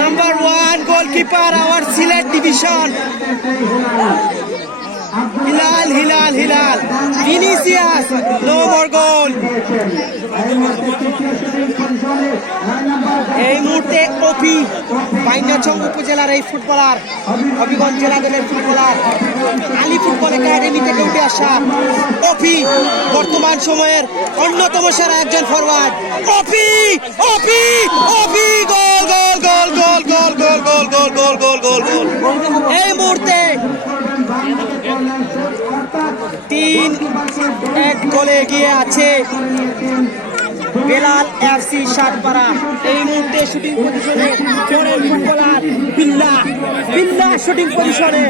Number 1 goalkeeper our Sylhet division Hilal Vinicius no more goal. এই মুহূর্তে ওপি বাইন্দাছং উপজেলার এই ফুটবলার, হবিগঞ্জ জেলা দলের ফুটবলার, আলী ফুটবল একাডেমি থেকে উঠে আসা ওপি বর্তমান সময়ের অন্যতম সেরা একজন ফরওয়ার্ড। ওপি ওপি ওপি গোল গোল গোল গোল গোল গোল গোল গোল গোল গোল গোল গোল। এই মুহূর্তে 3-1 গোলে এগিয়ে আছে বেলাল এফসি সাতপাড়া। এই মুহূর্তে শুটিং পজিশনে ফরেন ফুটবলার বিল্লা শুটিং পজিশনে,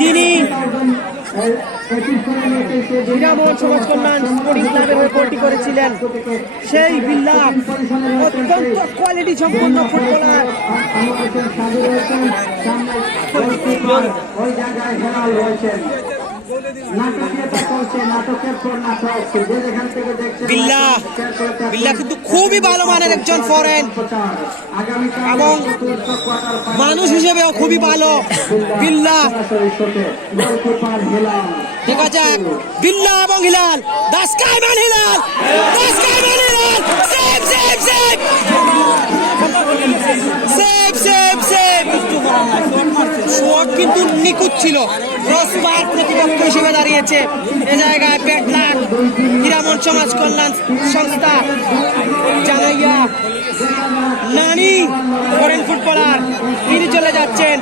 যিনি নিরাময় সমাজ কল্যাণ স্পোর্টিং ক্লাবের হয়ে গোলটি করেছিলেন। সেই বিল্লা অত্যন্ত কোয়ালিটি সম্পন্ন ফুটবলার। বিল্লা কিন্তু খুবই ভালো মানের একজন ফরেন এবং মানুষ হিসেবেও খুবই ভালো বিল্লা। দেখা যাক বিল্লা এবং Hilal, the skyman Hilal, the skyman Hilal, save save save save save save. Shot কিন্তু নিখুঁত ছিল, ক্রসবার প্রতিপক্ষ হিসেবে দাঁড়িয়েছে। এ জায়গায় পেটলাক নিরাময় সমাজ কল্যাণ সংস্থা জানাইয়া নানি ফরেন ফুটবলার তিনি চলে যাচ্ছেন।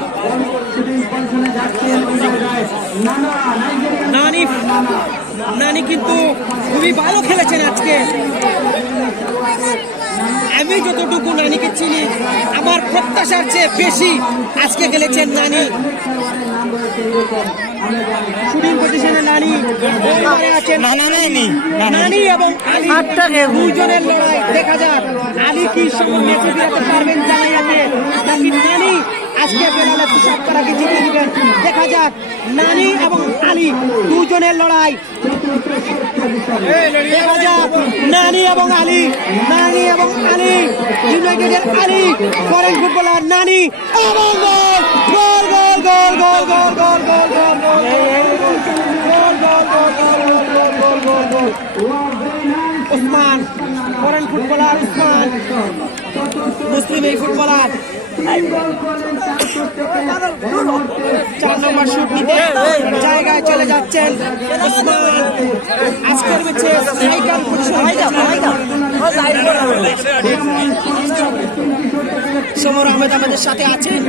নানি কিন্তু খুবই ভালো খেলেছেন আজকে। আমি যতটুকু নানিকে চিনি, আমার প্রত্যাশার চেয়ে বেশি আজকে খেলেছেন নানি। শুটিং পজিশনে নানি আছেন, নানি এবং আলী দুইজনের লড়াই। দেখা যাক আলী কি সময় নেতৃত্ব দিতে পারবেন জানাইয়াকে, নাকি নানি আজকে বেলাল এফসি সাতপাড়াকে জিতিয়ে দিবেন। দেখা যাক নানি এবং আলী দুইজনের লড়াই। দেখা যাক নানি এবং আলী ইউনাইটেডের আলী ফরেন ফুটবলার নানি এবং গোল গোল গোল গোল গোল গোল গোল গোল গোল উসমান ফরেন ফুটবলার, উসমান মুসলিম এই ফুটবলার 4 নম্বর শুট নিতে জায়গায় চলে যাচ্ছেন উসমান। আজকের ম্যাচে স্ট্রাইকার সমর আহমেদ আমাদের সাথে আছেন।